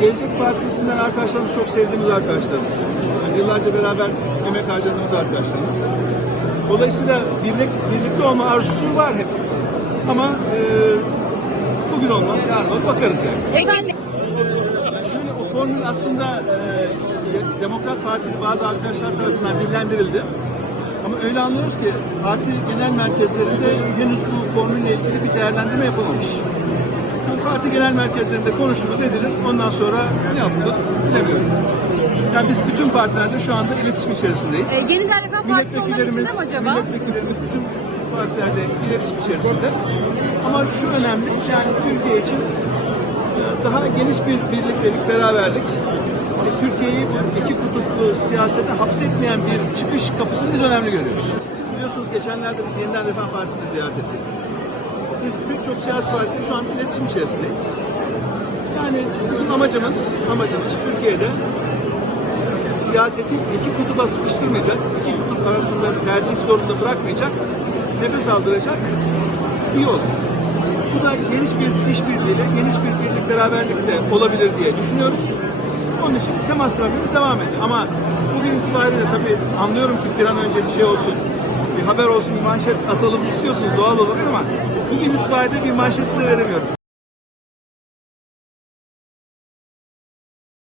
Gelecek Partisi'nden arkadaşlarımız çok sevdiğimiz arkadaşlarımız. Yani yıllarca beraber emek harcadığımız arkadaşlarımız. Dolayısıyla birlik, birlikte olma arzusu var hep. Ama e, bugün olmaz, yarın olur, bakarız yani. Efendim. Şöyle o formül aslında e, Demokrat Parti bazı arkadaşlar tarafından dillendirildi. Ama öyle anlıyoruz ki parti genel merkezlerinde henüz bu formülle ilgili bir değerlendirme yapılmamış. Yani parti genel merkezlerinde konuşulur, edilir. Ondan sonra ne yapılır bilemiyorum. Yani biz bütün partilerde şu anda iletişim içerisindeyiz. E, yeniden Refah Partisi onların içinde mi acaba? milletvekillerimiz bütün partilerle iletişim içerisinde. Ama şu önemli, yani Türkiye için e, daha geniş bir birliktelik, beraberlik, e, Türkiye'yi bu iki kutuplu siyasete hapsetmeyen bir çıkış kapısını biz önemli görüyoruz. Biliyorsunuz geçenlerde biz yeniden Refah Partisi'ni ziyaret ettik. Biz pek çok siyasi partiyle şu an iletişim içerisindeyiz. Yani bizim amacımız, amacımız Türkiye'de siyaseti iki kutuba sıkıştırmayacak, iki kutup arasında tercih zorunda bırakmayacak, nefes aldıracak bir yol. Bu da geniş bir işbirliğiyle, geniş bir birlik beraberlikle olabilir diye düşünüyoruz. Onun için temas trafiğimiz devam ediyor. Ama bugün itibariyle tabii anlıyorum ki bir an önce bir şey olsun, bir haber olsun, bir manşet atalım istiyorsunuz doğal olur ama bugün itibariyle bir manşet size veremiyorum.